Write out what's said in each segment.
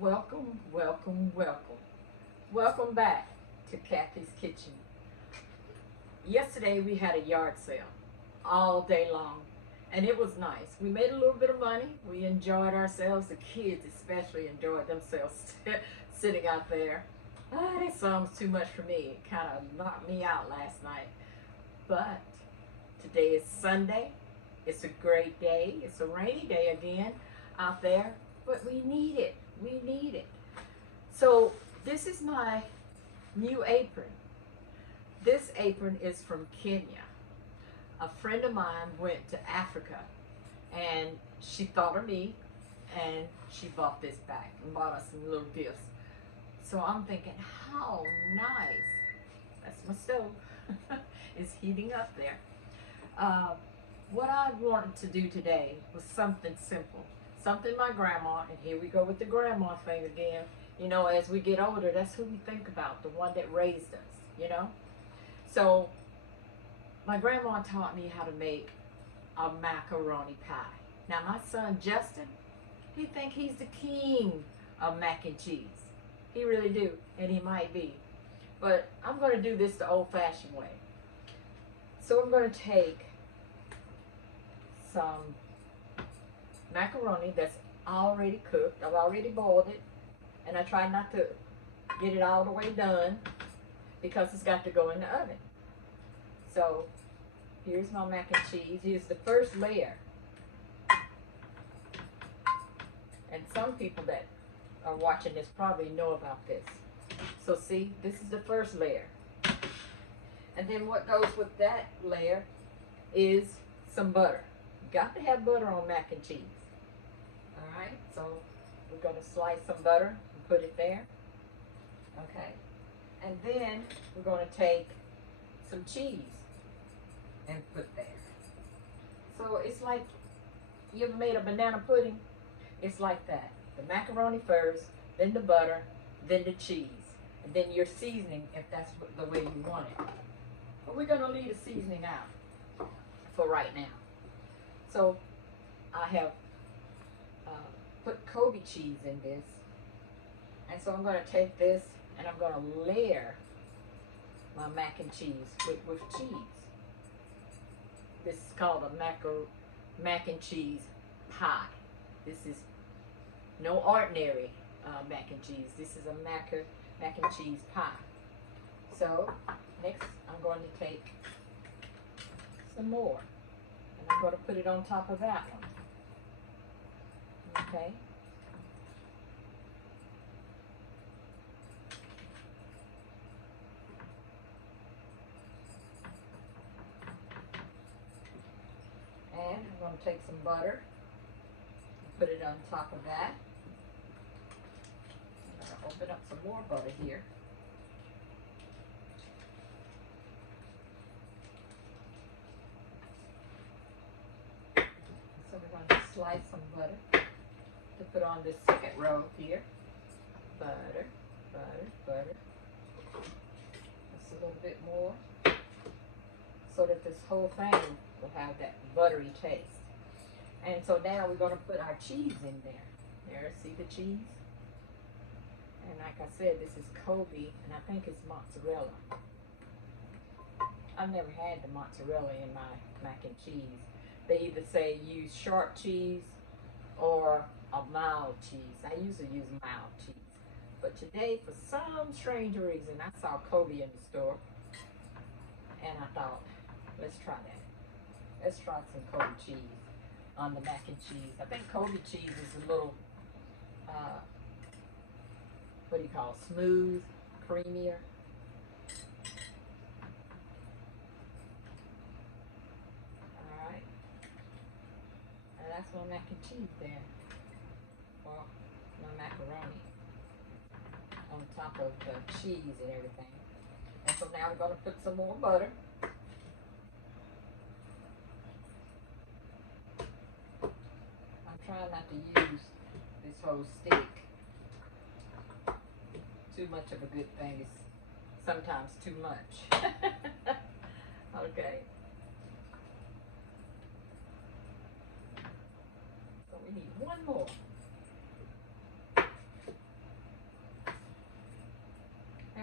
Welcome, welcome, welcome. Welcome back to Kathy's Kitchen. Yesterday we had a yard sale all day long and it was nice. We made a little bit of money. We enjoyed ourselves. The kids especially enjoyed themselves sitting out there. That song's too much for me. It kind of knocked me out last night. But today is Sunday. It's a great day. It's a rainy day again out there, but we need it. We need it. So this is my new apron. This apron is from Kenya. A friend of mine went to Africa and she thought of me and she bought this back and bought us some little gifts. So I'm thinking, how nice. That's my stove. It's heating up there. What I wanted to do today was something simple. Something my grandma, and here we go with the grandma thing again. You know, as we get older, that's who we think about, the one that raised us, you know? So, my grandma taught me how to make a macaroni pie. Now, my son, Justin, he think he's the king of mac and cheese. He really do, and he might be. But I'm going to do this the old-fashioned way. So, I'm going to take some macaroni that's already cooked. I've already boiled it, and I try not to get it all the way done because it's got to go in the oven. So here's my mac and cheese. Here's the first layer. And some people that are watching this probably know about this. So see, this is the first layer. And then what goes with that layer is some butter. You got to have butter on mac and cheese. Alright, so we're going to slice some butter and put it there. Okay, and then we're going to take some cheese and put there. So it's like, you ever made a banana pudding? It's like that. The macaroni first, then the butter, then the cheese, and then your seasoning if that's the way you want it. But we're going to leave the seasoning out for right now. So I have put Kobe cheese in this, and so I'm going to take this and I'm going to layer my mac and cheese with cheese. This is called a mac and cheese pie. This is no ordinary mac and cheese. This is a mac and cheese pie. So next I'm going to take some more and I'm going to put it on top of that one. Okay. And I'm going to take some butter and put it on top of that. I'm going to open up some more butter here. So we're going to slice some butter to put on this second row here. Butter, butter, butter. Just a little bit more so that this whole thing will have that buttery taste. And so now we're going to put our cheese in there. There, see the cheese? And like I said, this is Kobe, and I think it's mozzarella. I've never had the mozzarella in my mac and cheese. They either say use sharp cheese or a mild cheese. I usually use mild cheese. But today, for some strange reason, I saw Kobe in the store. And I thought, let's try that. Let's try some Kobe cheese on the mac and cheese. I think Kobe cheese is a little, what do you call it, smooth, creamier. Alright. And that's my mac and cheese there. Well, my macaroni on top of the cheese and everything. And so now we're going to put some more butter. I'm trying not to use this whole stick. Too much of a good thing is sometimes too much. Okay. So we need one more.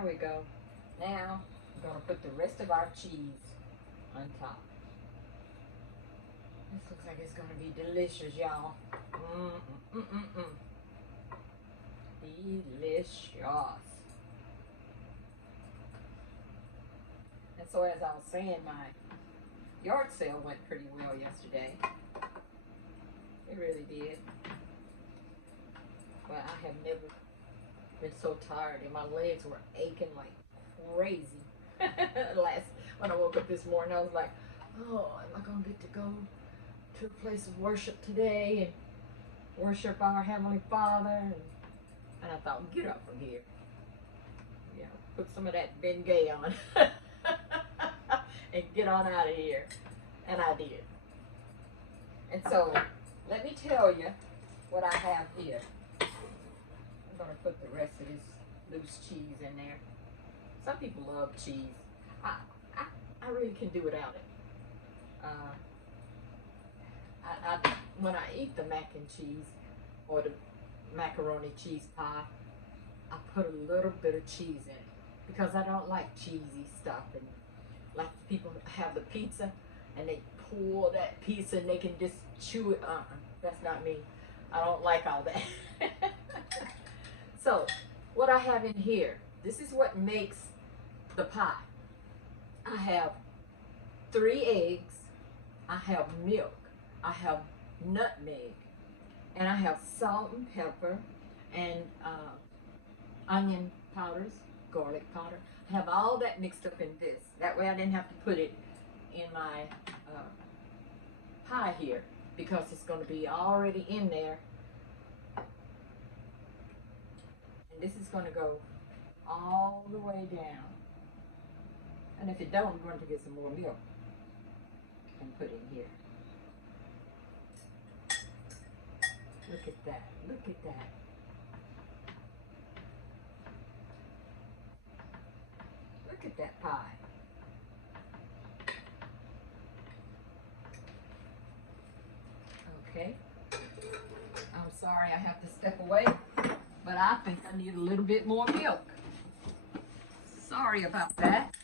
There we go. Now we're gonna put the rest of our cheese on top. This looks like it's gonna be delicious, y'all. Delicious. And so as I was saying, my yard sale went pretty well yesterday. It really did. But I have never been so tired, and my legs were aching like crazy. When I woke up this morning, I was like, oh, am I gonna get to go to a place of worship today and worship our Heavenly Father? And I thought, get up from here. You know, put some of that Bengay on and get on out of here. And I did. And so, let me tell you what I have here. I'm going to put the rest of this loose cheese in there. Some people love cheese. I really can do without it. When I eat the mac and cheese or the macaroni cheese pie, I put a little bit of cheese in it because I don't like cheesy stuff. And like people have the pizza and they pull that pizza and they can just chew it. That's not me. I don't like all that. So what I have in here, this is what makes the pie. I have 3 eggs, I have milk, I have nutmeg, and I have salt and pepper and onion powders, garlic powder. I have all that mixed up in this. That way I didn't have to put it in my pie here because it's going to be already in there. And this is going to go all the way down. And if it don't, I'm going to get some more milk and put in here. Look at that. Look at that. Look at that pie. Okay. I'm sorry I have to step away, but I think I need a little bit more milk. Sorry about that.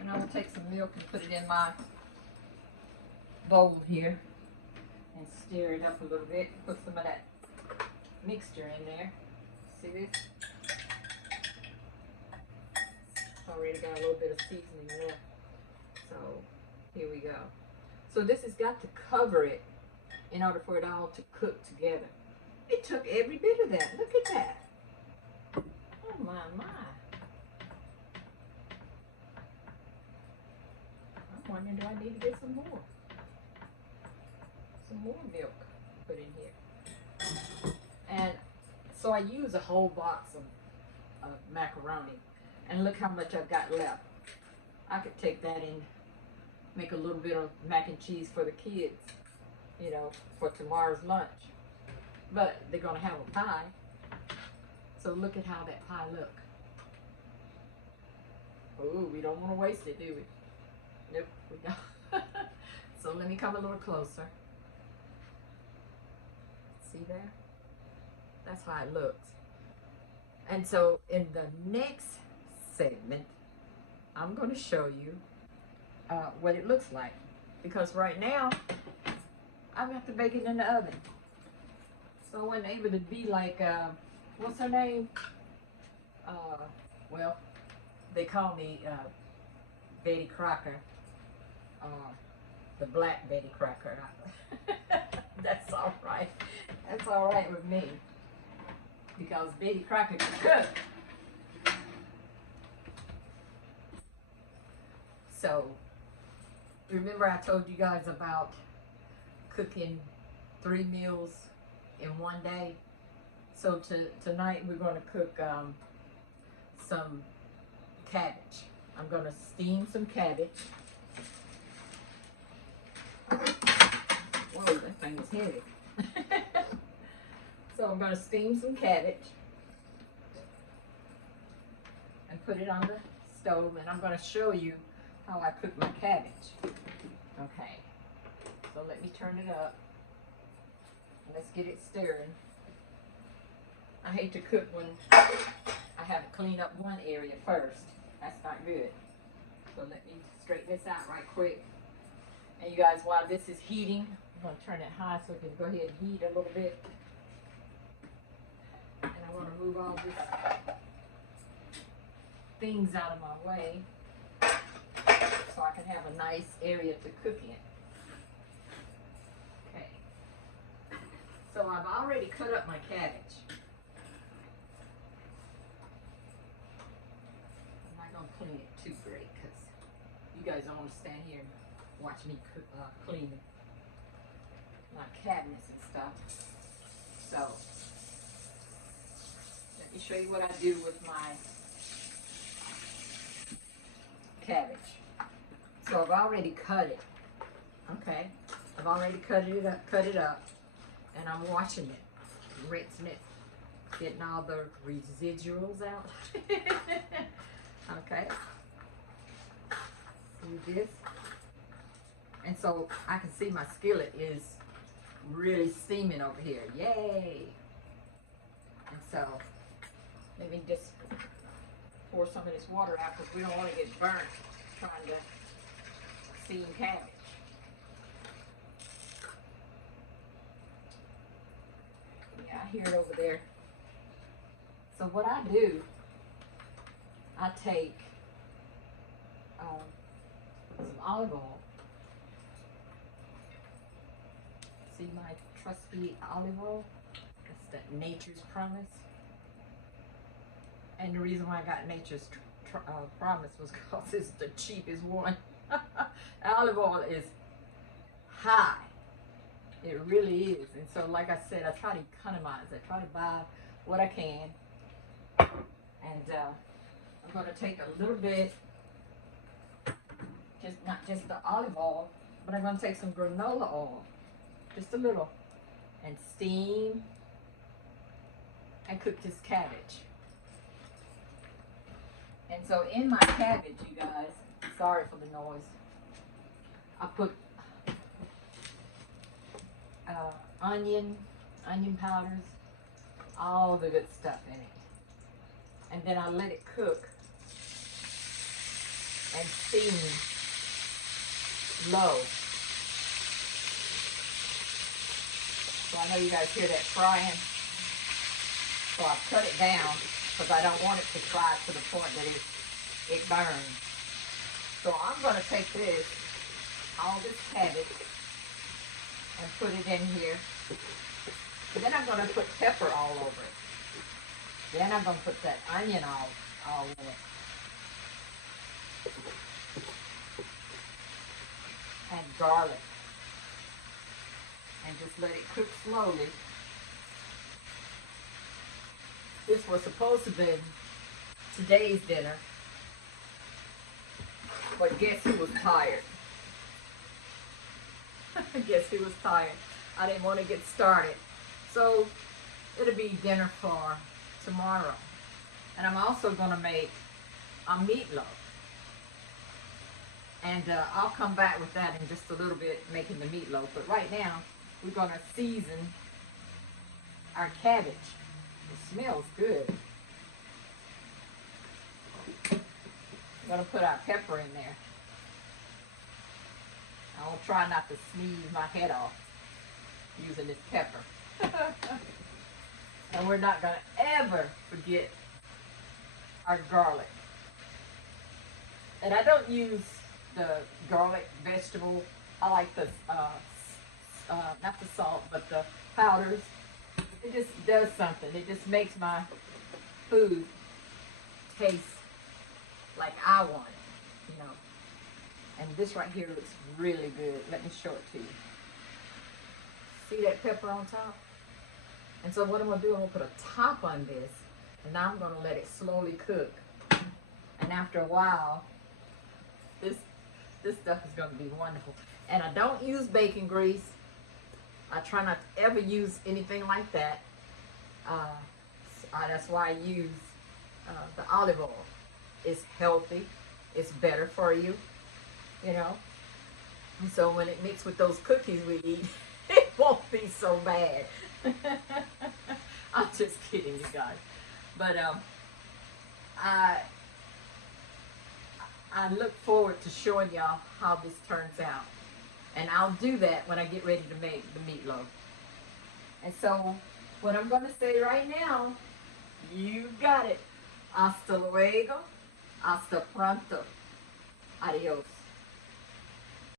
And I'm going to take some milk and put it in my bowl here and stir it up a little bit. Put some of that mixture in there. See this? Already got a little bit of seasoning left. So here we go. So this has got to cover it in order for it all to cook together. It took every bit of that. Look at that. Oh my, my. I'm wondering, do I need to get some more? Some more milk put in here. And so I use a whole box of macaroni. And look how much I've got left. I could take that and make a little bit of mac and cheese for the kids, you know, for tomorrow's lunch. But they're going to have a pie. So look at how that pie look. Oh, we don't want to waste it, do we? Nope, we don't. So let me come a little closer. See there? That's how it looks. And so in the next segment, I'm going to show you what it looks like. Because right now, I've got to bake it in the oven. So I wasn't able to be like, what's her name? Well, they call me Betty Crocker. The Black Betty Crocker. That's all right. That's all right with me. Because Betty Crocker can cook. So, remember I told you guys about cooking 3 meals in one day? So tonight we're going to cook some cabbage. I'm going to steam some cabbage. Whoa, that thing is heavy. So I'm going to steam some cabbage and put it on the stove, and I'm going to show you how I cook my cabbage. Okay, so let me turn it up. Let's get it stirring. I hate to cook when I haven't cleaned up one area first. That's not good. So let me straighten this out right quick. And you guys, while this is heating, I'm going to turn it high so it can go ahead and heat a little bit. And I want to move all these things out of my way so I can have a nice area to cook in. Okay. So I've already cut up my cabbage. I'm not going to clean it too great because you guys don't want to stand here and watch me clean my cabinets and stuff. So let me show you what I do with my cabbage. So I've already cut it. Okay, I've already cut it up, and I'm washing it, rinsing it, getting all the residuals out. Okay, see this? And so I can see my skillet is really steaming over here. Yay! And so let me just pour some of this water out because we don't want to get burnt trying to steam cabbage. Yeah, I hear it over there. So what I do, I take some olive oil. See my trusty olive oil? That's the Nature's Promise. And the reason why I got Nature's Promise was because it's the cheapest one. Olive oil is high. It really is. And so, like I said, I try to economize. I try to buy what I can. And I'm going to take a little bit, not just the olive oil, but I'm going to take some granola oil, just a little, and steam and cook this cabbage. And so in my cabbage, you guys, sorry for the noise, I put onion powders, all the good stuff in it. And then I let it cook and steam low. So I know you guys hear that frying. So I cut it down because I don't want it to fry to the point that it burns. So I'm going to take this, all this cabbage, and put it in here. And then I'm going to put pepper all over it. Then I'm going to put that onion all in it. And garlic. And just let it cook slowly. This was supposed to be today's dinner. But guess who was tired? Guess who was tired? I didn't want to get started. So it'll be dinner for tomorrow. And I'm also going to make a meatloaf. And I'll come back with that in just a little bit, making the meatloaf. But right now, we're going to season our cabbage. It smells good. I'm going to put our pepper in there. I'll try not to sneeze my head off using this pepper. And we're not going to ever forget our garlic. And I don't use the garlic vegetable. I like the, not the salt, but the powders. It just does something. It just makes my food taste like I want it, you know. And this right here looks really good. Let me show it to you. See that pepper on top? And so what I'm going to do, I'm going to put a top on this. And now I'm going to let it slowly cook. And after a while, this stuff is going to be wonderful. And I don't use bacon grease. I try not to ever use anything like that. That's why I use the olive oil. It's healthy. It's better for you, you know. And so when it mixed with those cookies we eat, it won't be so bad. I'm just kidding, you guys. But I I look forward to showing y'all how this turns out. And I'll do that when I get ready to make the meatloaf. And so, what I'm going to say right now, you got it. Hasta luego. Hasta pronto. Adios.